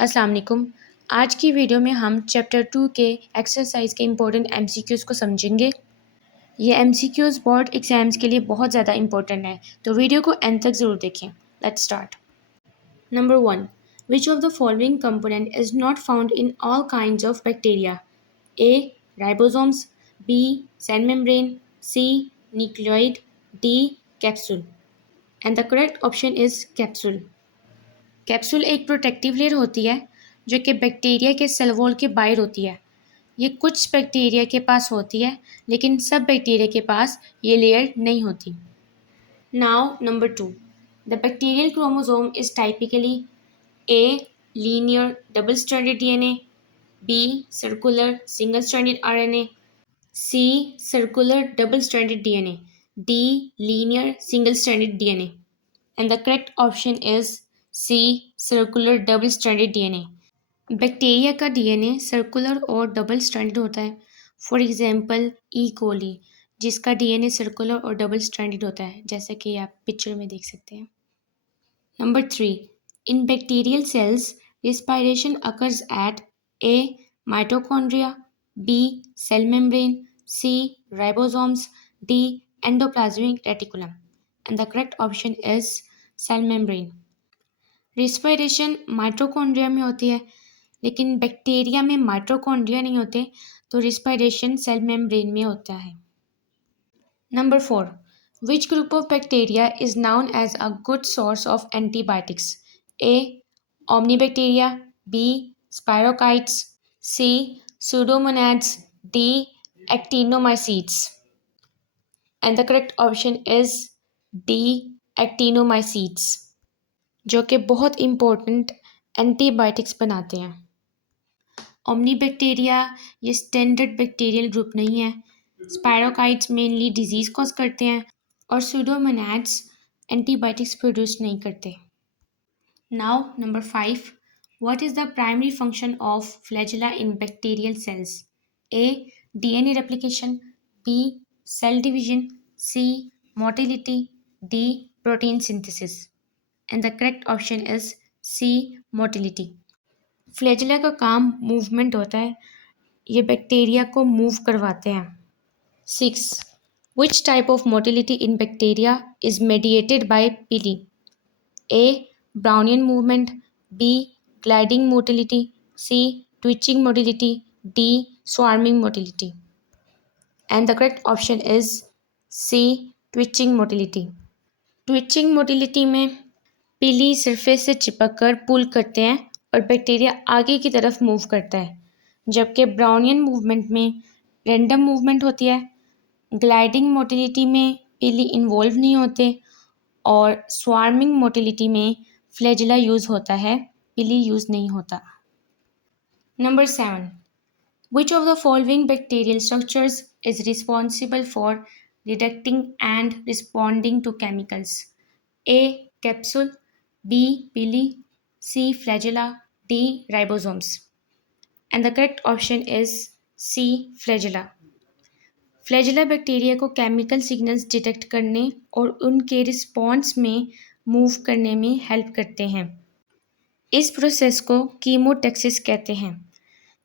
अस्सलाम वालेकुम। आज की वीडियो में हम चैप्टर 2 के एक्सरसाइज के इम्पोर्टेंट एमसीक्यूज़ को समझेंगे। ये एमसीक्यूज़ बोर्ड एग्जाम्स के लिए बहुत ज़्यादा इम्पोर्टेंट है, तो वीडियो को एंड तक ज़रूर देखें। Let's start. Number 1, which of the following component is not found in all kinds of bacteria? A ribosomes, B cell membrane, C nucleoid, D capsule. And the correct option is capsule. Capsule एक protective layer होती है जो कि bacteria के cell wall के बाहर होती है। ये कुछ बैक्टीरिया के पास होती है, लेकिन सब बैक्टीरिया के पास ये लेयर नहीं होती। Now number 2, the bacterial chromosome is typically a linear double stranded DNA, B circular single stranded RNA, C circular double stranded DNA, D linear single stranded DNA. And the correct option is C circular double stranded DNA. Bacteria का DNA circular और double stranded होता है। For example E coli, जिसका DNA circular और double stranded होता है, जैसा कि आप पिक्चर में देख सकते हैं। Number 3, in bacterial sales respiration occurs at A mitochondria, B cell membrane, C ribosomes, D endoplasmic reticulum. And the correct option is cell membrane. Respiration mitochondria में होती है, लेकिन बैक्टीरिया में माइटोकॉन्ड्रिया नहीं होते, तो रिस्पायरेशन सेल मेम्ब्रेन में होता है। Number 4, which group of bacteria is known as a good source of antibiotics? A omnibacteria, B spirochaetes, C pseudomonads, D actinomycetes. And the correct option is D actinomycetes, जो कि बहुत important antibiotics बनाते हैं। ओमनीबैक्टीरिया ये standard bacterial group नहीं है। स्पायरोकाइट्स mainly disease cause करते हैं और सूडोमोनाड्स एंटीबायोटिक्स प्रोड्यूस नहीं करते। Now number 5, what is the primary function of flagella in bacterial cells? A DNA replication, B cell division, C motility, D protein synthesis. And the correct option is C motility. Flagella का काम movement होता है, ये bacteria को move करवाते हैं। 6, which type of motility in bacteria is mediated by pili? A Brownian movement, B gliding motility, C twitching motility, D swarming motility. And the correct option is C twitching motility. Twitching motility में pili surface से चिपक कर पुल करते हैं और bacteria आगे की तरफ मूव करता है, जबकि ब्राउनियन मूवमेंट में रैंडम मूवमेंट होती है। ग्लाइडिंग मोटिलिटी में पीली इन्वॉल्व नहीं होते और स्वार्मिंग मोटिलिटी में फ्लैजेला यूज़ होता है, पीली यूज़ नहीं होता। Number 7, which of the following bacterial structures is responsible for reducting and responding to chemicals? A capsule, B pili, C flagella, D ribosomes. And the correct option is C flagella. Flagella bacteria को chemical signals detect करने और उनके response में move करने में help करते हैं। इस प्रोसेस को कीमोटैक्सिस कहते हैं,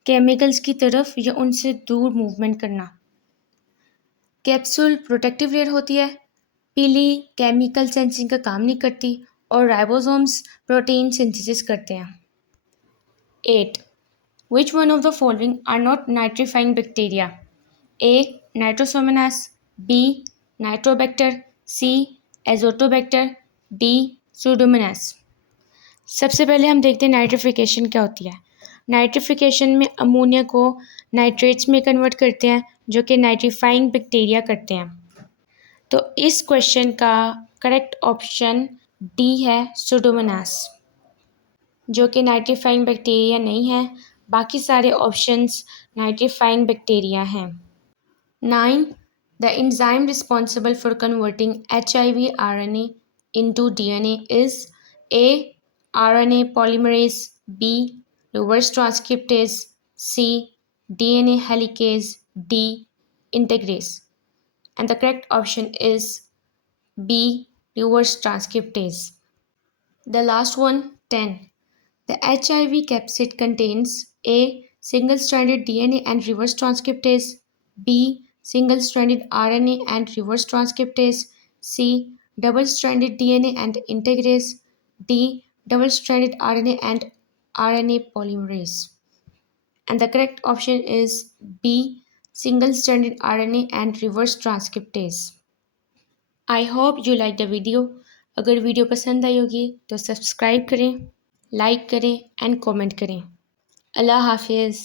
केमिकल्स की तरफ या उनसे दूर मूवमेंट करना। कैप्सूल प्रोटेक्टिव लेयर होती है, पीली केमिकल सेंसिंग का काम नहीं करती और राइबोसोम्स प्रोटीन सिंथेसिस करते हैं। 8, which one of the following are not nitrifying bacteria? A nitrosomonas, B nitrobacter, C azotobacter, D pseudomonas। सबसे पहले हम देखते हैं नाइट्रिफिकेशन क्या होती है। नाइट्रिफिकेशन में अमोनिया को नाइट्रेट्स में कन्वर्ट करते हैं, जो कि नाइट्रीफाइंग बैक्टीरिया करते हैं। तो इस क्वेश्चन का करेक्ट ऑप्शन डी है सूडोमोनास, जो कि नाइट्रीफाइंग बैक्टीरिया नहीं है। बाकी सारे ऑप्शंस नाइट्रीफाइंग बैक्टीरिया हैं। 9, the enzyme responsible for converting HIV RNA into DNA is A RNA polymerase, B reverse transcriptase, C DNA helicase, D integrase. And the correct option is B reverse transcriptase. The last one, 10, The HIV capsid contains A. Single-stranded DNA and reverse transcriptase, B. Single-stranded RNA and reverse transcriptase, C. Double-stranded DNA and integrase, D. Double-stranded RNA and RNA polymerase. And the correct option is B. Single-stranded RNA and reverse transcriptase. I hope you like the video. अगर video पसंद आई होगी तो subscribe करें, like करें and comment करें। अल्लाह हाफिज़।